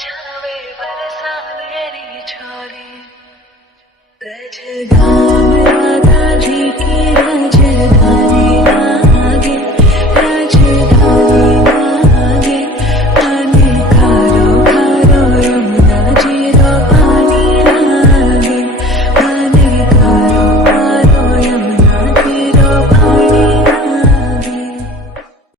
जावे बरसा मेरी झोली राजधाम राधा जी की राजधाम।